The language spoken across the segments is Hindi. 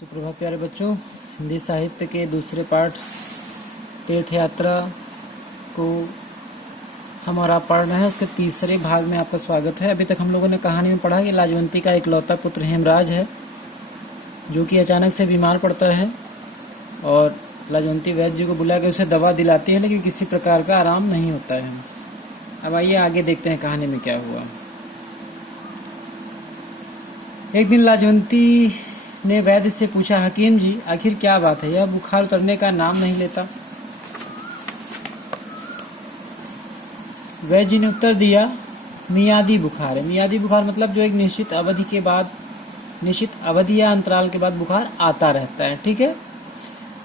सुप्रभात प्यारे बच्चों। हिंदी साहित्य के दूसरे पाठ तीर्थ यात्रा को हम और आप पढ़ रहे हैं। उसके तीसरे भाग में आपका स्वागत है। अभी तक हम लोगों ने कहानी में पढ़ा कि लाजवंती का इकलौता पुत्र हेमराज है जो कि अचानक से बीमार पड़ता है और लाजवंती वैद्य जी को बुला के उसे दवा दिलाती है, लेकिन किसी प्रकार का आराम नहीं होता है। अब आइए आगे देखते हैं कहानी में क्या हुआ। एक दिन लाजवंती ने वैद्य से पूछा, हकीम जी आखिर क्या बात है, यह बुखार उतरने का नाम नहीं लेता। वैद्य जी ने उत्तर दिया, मियादी बुखार है। मियादी बुखार मतलब जो एक निश्चित अवधि के बाद, निश्चित अवधि या अंतराल के बाद बुखार आता रहता है। ठीक है।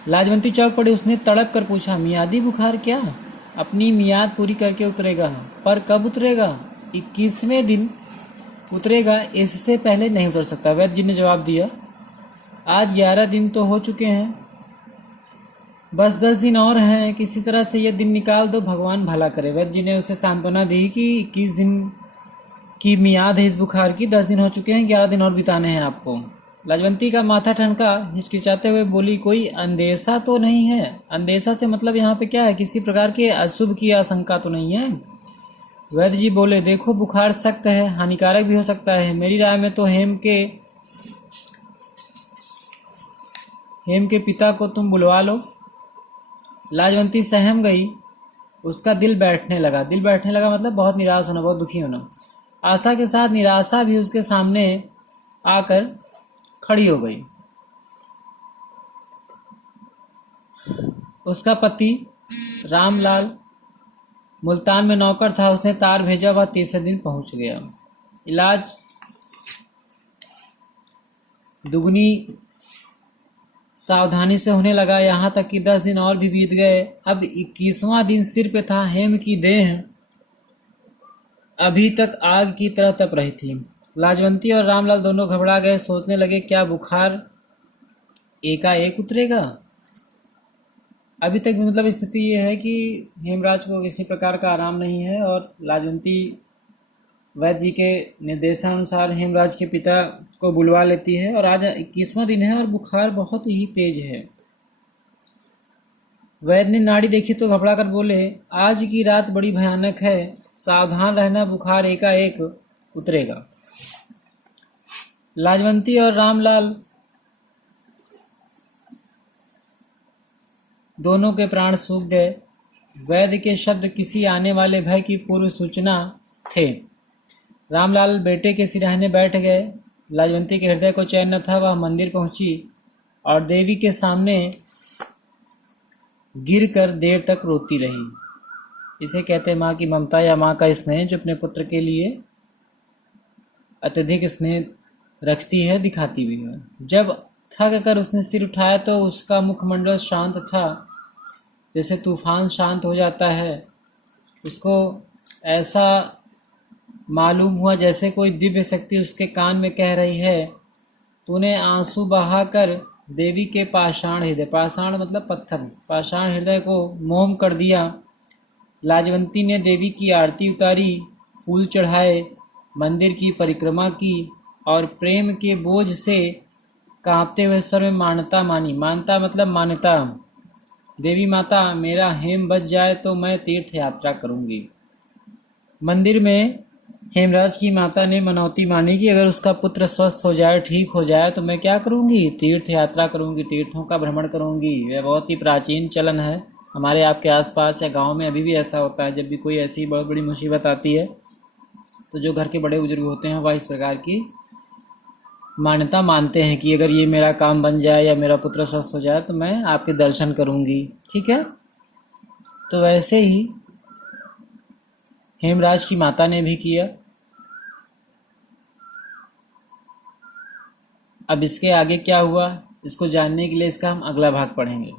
लाजवंती चौंक पड़ी। उसने तड़प कर पूछा, मियादी बुखार क्या? अपनी मियाद पूरी करके उतरेगा, पर कब उतरेगा? 21वें दिन उतरेगा, इससे पहले नहीं उतर सकता। वैद्य जी ने जवाब दिया, आज 11 दिन तो हो चुके हैं, बस 10 दिन और हैं, किसी तरह से ये दिन निकाल दो, भगवान भला करे। वैद्य जी ने उसे सांत्वना दी कि 21 दिन की मियाद है इस बुखार की, 10 दिन हो चुके हैं, 11 दिन और बिताने हैं आपको। लाजवंती का माथा ठनका। हिचकिचाते हुए बोली, कोई अंदेशा तो नहीं है? अंदेशा से मतलब यहाँ पे क्या है, किसी प्रकार के अशुभ की आशंका तो नहीं है? वैद्य जी बोले, देखो बुखार सख्त है, हानिकारक भी हो सकता है। मेरी राय में तो हेम के पिता को तुम बुलवा लो। लाजवंती सहम गई। उसका दिल बैठने लगा। दिल बैठने लगा मतलब बहुत निराश होना, बहुत दुखी होना। आशा के साथ निराशा भी उसके सामने आकर खड़ी हो गई। उसका पति रामलाल मुल्तान में नौकर था। उसने तार भेजा, वह तीसरे दिन पहुंच गया। इलाज दुगनी सावधानी से होने लगा, यहाँ तक कि 10 दिन और भी बीत गए। अब 21वां दिन सिर पे था। हेम की देह अभी तक आग की तरह तप रही थी। लाजवंती और रामलाल दोनों घबरा गए। सोचने लगे, क्या बुखार एकाएक उतरेगा? अभी तक मतलब स्थिति ये है कि हेमराज को किसी प्रकार का आराम नहीं है और लाजवंती वैद्य जी के निर्देशानुसार हेमराज के पिता को बुलवा लेती है। और आज 21वां दिन है और बुखार बहुत ही तेज है। वैद्य ने नाड़ी देखी तो घबरा कर बोले, आज की रात बड़ी भयानक है, सावधान रहना, बुखार एकाएक उतरेगा। लाजवंती और रामलाल दोनों के प्राण सूख गए। वैद्य के शब्द किसी आने वाले भय की पूर्व सूचना थे। रामलाल बेटे के सिरहाने बैठ गए। लाजवंती के हृदय को चैन न था। वह मंदिर पहुंची और देवी के सामने गिरकर देर तक रोती रही। इसे कहते हैं माँ की ममता या माँ का स्नेह, जो अपने पुत्र के लिए अत्यधिक स्नेह रखती है, दिखाती भी है। जब थक कर उसने सिर उठाया तो उसका मुखमंडल शांत था, जैसे तूफान शांत हो जाता है। उसको ऐसा मालूम हुआ जैसे कोई दिव्य शक्ति उसके कान में कह रही है, तूने आंसू बहाकर देवी के पाषाण हृदय, पाषाण मतलब पत्थर, पाषाण हृदय को मोम कर दिया। लाजवंती ने देवी की आरती उतारी, फूल चढ़ाए, मंदिर की परिक्रमा की और प्रेम के बोझ से कांपते हुए स्वर में मान्यता मानी। मानता मतलब मान्यता, देवी माता मेरा हेम बच जाए तो मैं तीर्थ यात्रा करूंगी। मंदिर में हेमराज की माता ने मनौती मानी कि अगर उसका पुत्र स्वस्थ हो जाए, ठीक हो जाए, तो मैं क्या करूंगी, तीर्थ यात्रा करूंगी, तीर्थों का भ्रमण करूंगी। यह बहुत ही प्राचीन चलन है हमारे आपके आसपास या गांव में। अभी भी ऐसा होता है, जब भी कोई ऐसी बहुत बड़ी मुसीबत आती है तो जो घर के बड़े बुजुर्ग होते हैं वह इस प्रकार की मान्यता मानते हैं कि अगर ये मेरा काम बन जाए या मेरा पुत्र स्वस्थ हो जाए तो मैं आपके दर्शन करूंगी। ठीक है। तो वैसे ही हेमराज की माता ने भी किया। अब इसके आगे क्या हुआ, इसको जानने के लिए इसका हम अगला भाग पढ़ेंगे।